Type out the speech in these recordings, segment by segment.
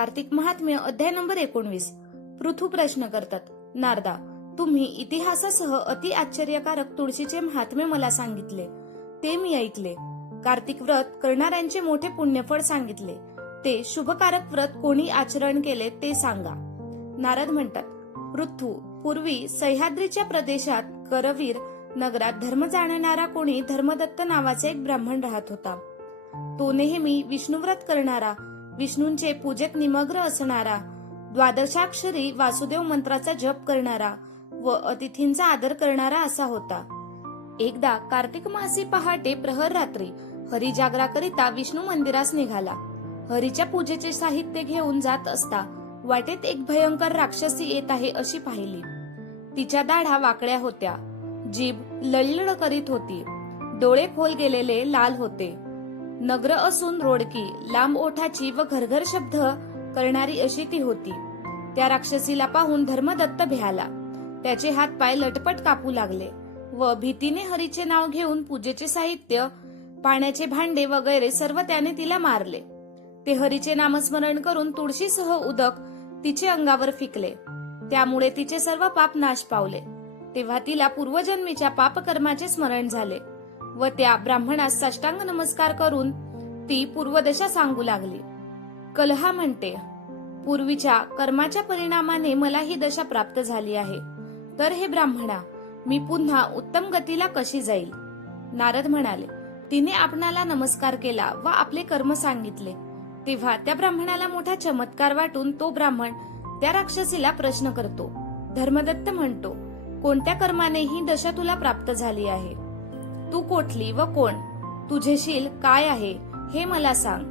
कार्तिक महात्म्य अध्याय नंबर 19। पृथू प्रश्न करतात, नारदा, तुम्ही इतिहासासह अति आश्चर्यकारक तुळशीचे महात्म्य मला सांगितले, ते मी ऐकले. कार्तिक व्रत करणाऱ्यांचे मोठे पुण्यफळ सांगितले, ते शुभकारक व्रत कोणी आचरण केले ते सांगा. नारद म्हणतात, पृथू, पूर्वी सह्याद्रीच्या प्रदेशात करवीर नगरात धर्म जाणणारा कोणी धर्मदत्त नावाचा एक ब्राह्मण राहत होता. तो नेहमी विष्णुव्रत करणारा, विष्णूंचे पूजेत निमग्न असणारा, द्वादशाक्षरी वासुदेव मंत्राचा जप करणारा व अतिथींचा आदर करणारा असा होता. एकदा कार्तिक मासी पहाटे प्रहर रात्री हरिजागराकरिता विष्णू मंदिरास निघाला. हरीच्या पूजेचे साहित्य घेऊन जात असता वाटेत एक भयंकर राक्षसी येत आहे अशी पाहिली. तिच्या दाढा वाकड्या होत्या, जीभ लळलळ करीत होती, डोळे खोल गेलेले लाल होते, नग्र असून रोडकी, लांब ओठाची व घरघर शब्द करणारी अशी ती होती. त्या राक्षसीला पाहून धर्मदत्त भ्याला. त्याचे हात पाय लटपट कापू लागले व भीतीने हरीचे नाव घेऊन पूजेचे साहित्य, पाण्याचे भांडे वगैरे सर्व त्याने तिला मारले. ते हरीचे नामस्मरण करून तुळशीसह उदक तिचे अंगावर फिकले. त्यामुळे तिचे सर्व पाप नाश पावले. तेव्हा तिला पूर्वजन्मीच्या पापकर्माचे स्मरण झाले व त्या ब्राह्मणास साष्टांग नमस्कार करून ती पूर्वदशा सांगू लागली. कलहा म्हणते, पूर्वीच्या कर्माच्या परिणामाने मला ही दशा प्राप्त झाली आहे, तर हे ब्राह्मणा, मी पुन्हा उत्तम गतीला कशी जाईल? नारद म्हणाले, तिने आपणाला नमस्कार केला व आपले कर्म सांगितले. तेव्हा त्या ब्राह्मणाला मोठा चमत्कार वाटून तो ब्राह्मण त्या राक्षसीला प्रश्न करतो. धर्मदत्त म्हणतो, कोणत्या कर्माने ही दशा तुला प्राप्त झाली आहे? तू कोठली व कोण? तुझे शील काय आहे हे मला सांग.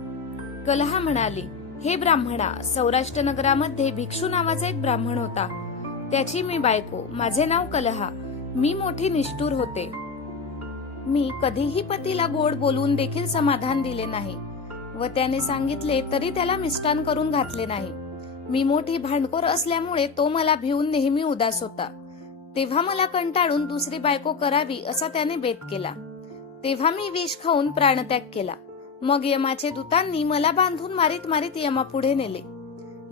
कलहा म्हणाली, हे ब्राह्मणा, सौराष्ट्र नगरामध्ये भिक्षू नावाचा एक ब्राह्मण होता. त्याची मी बायको. माझे नाव कलहा. मी मोठी निष्ठुर होते. मी कधीही पतीला गोड बोलून देखील समाधान दिले नाही व त्याने सांगितले तरी त्याला मिष्टान करून घातले नाही. मी मोठी भांडखोर असल्यामुळे तो मला भिवून नेहमी उदास होता. तेव्हा मला कंटाळून दुसरी बायको करावी असा त्याने बेत केला. तेव्हा मी विष खाऊन प्राणत्याग केला. मग यमाचे दूतांनी मला बांधून मारीत मारीत यमापुढे नेले.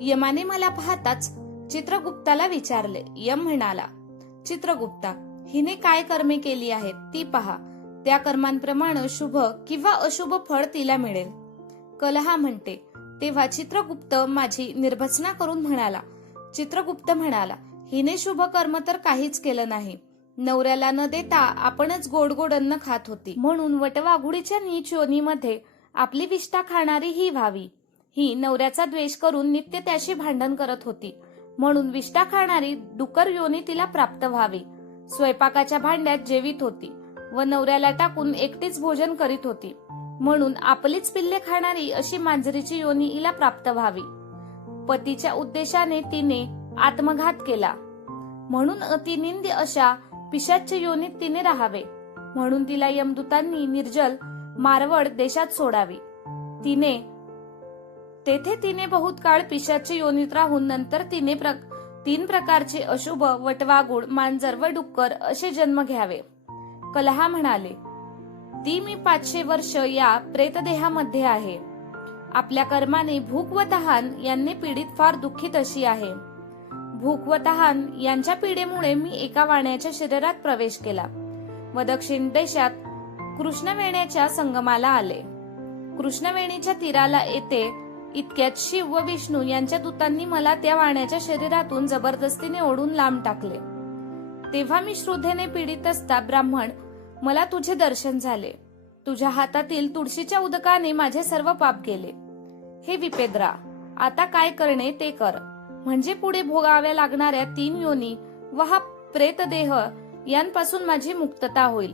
यमाने मला पाहताच चित्रगुप्ताला विचारले. यम म्हणाला, चित्रगुप्ता, हिने काय कर्मे केली आहेत ती पहा. त्या कर्मांप्रमाणे शुभ किंवा अशुभ फळ तिला मिळेल. कलहा म्हणते, तेव्हा चित्रगुप्त माझी निर्भत्सना करून म्हणाला. चित्रगुप्त म्हणाला, हिने शुभ कर्म तर काहीच केलं नाही. नवऱ्याला न देता आपणच गोड गोड अन्न खात होती, म्हणून वटवाघुळीच्या नीच योनीमध्ये आपली विष्ठा खाणारी ही व्हावी. ही नवऱ्याचा द्वेष करून नित्य त्याशी भांडण करत होती, म्हणून विष्ठा खाणारी डुकर योनी तिला प्राप्त व्हावी. स्वयंपाकाच्या भांड्यात जेवीत होती व नवऱ्याला टाकून एकटीच भोजन करीत होती, म्हणून आपलीच पिल्ले खाणारी अशी मांजरीची योनी हिला प्राप्त व्हावी. पतीच्या उद्देशाने तिने आत्मघात केला, म्हणून अतिनिंद्य अशा पिशाच्च योनीत तिने राहावे, म्हणून तिला यमदूतांनी निर्जल मारवड देशात सोडावी. तेथे तिने बहुत काळ पिशाच्च योनीत राहून नंतर तिने 3 प्रकारचे अशुभ वटवाघूळ, मांजर व डुक्कर असे जन्म घ्यावे. कलहा म्हणाले, ती मी 500 वर्ष या प्रेतदेहामध्ये आहे. आपल्या कर्माने भूक व तहान यांनी पीडित फार दुःखित अशी आहे. भूक व तहान यांच्या पीडेमुळे मी एका वाण्याच्या शरीरात प्रवेश केला व दक्षिण देशात कृष्णवेण्याच्या संगमाला आले. कृष्णवेणीच्या तीराला येते इतक्यात शिव व विष्णू यांच्या दूतांनी मला त्या वाण्याच्या शरीरातून जबरदस्तीने ओढून लांब टाकले. तेव्हा मी श्रद्धेने पीडित असता ब्राह्मण मला तुझे दर्शन झाले. तुझ्या हातातील तुळशीच्या उदकाने माझे सर्व पाप गेले. हे विपेद्रा, आता काय करणे ते कर, म्हणजे पुढे भोगाव्या लागणाऱ्या 3 योनी व हा प्रेतदेह यांपासून माझी मुक्तता होईल.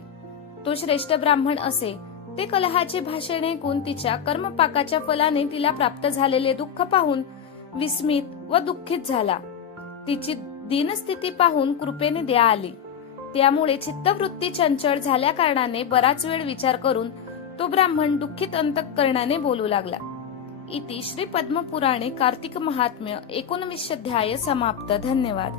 तो श्रेष्ठ ब्राह्मण असे. ते कलहाचे भाषण ऐकून तिच्या कर्मपाकाच्या फलाने तिला प्राप्त झालेले दुःख पाहून विस्मित व दुःखित झाला. तिची दीनस्थिती पाहून कृपेने दया आली. त्यामुळे चित्तवृत्ती चंचल झाल्या कारणाने बराच वेळ विचार करून तो ब्राह्मण दुःखित अंतःकरणाने बोलू लागला. इति श्री पद्मपुराणे कार्तिक महात्म्य 19 अध्याय समाप्त. धन्यवाद.